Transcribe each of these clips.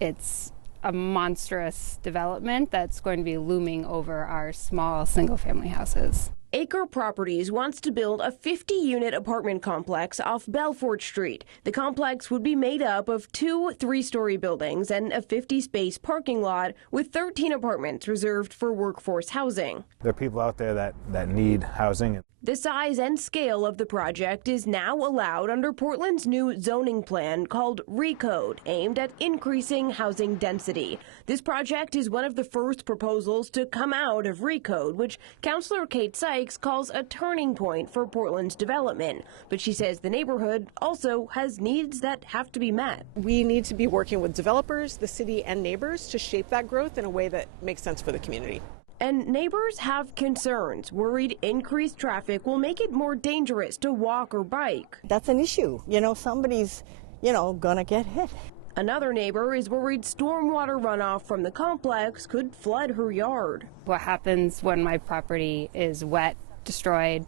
It's a monstrous development that's going to be looming over our small single-family houses. Acre Properties wants to build a 50-unit apartment complex off Belfort Street. The complex would be made up of 2 3-story buildings and a 50-space parking lot with 13 apartments reserved for workforce housing. There are people out there that need housing. The size and scale of the project is now allowed under Portland's new zoning plan called RECODE, aimed at increasing housing density. This project is one of the first proposals to come out of RECODE, which Councillor Kate Sykes calls a turning point for Portland's development. But she says the neighborhood also has needs that have to be met. We need to be working with developers, the city, and neighbors to shape that growth in a way that makes sense for the community. And neighbors have concerns, worried increased traffic will make it more dangerous to walk or bike. That's an issue. Somebody's, gonna get hit. Another neighbor is worried stormwater runoff from the complex could flood her yard. What happens when my property is wet, destroyed,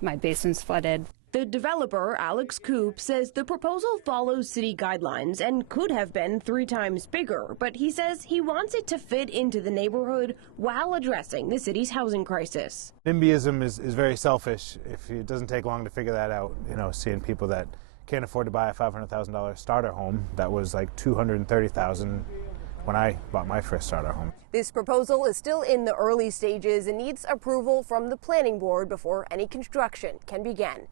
my basement's flooded? The developer, Alex Coop, says the proposal follows city guidelines and could have been 3 times bigger, but he says he wants it to fit into the neighborhood while addressing the city's housing crisis. NIMBYism is very selfish. If it doesn't take long to figure that out, seeing people that can't afford to buy a $500,000 starter home that was like $230,000 when I bought my first starter home. This proposal is still in the early stages and needs approval from the planning board before any construction can begin.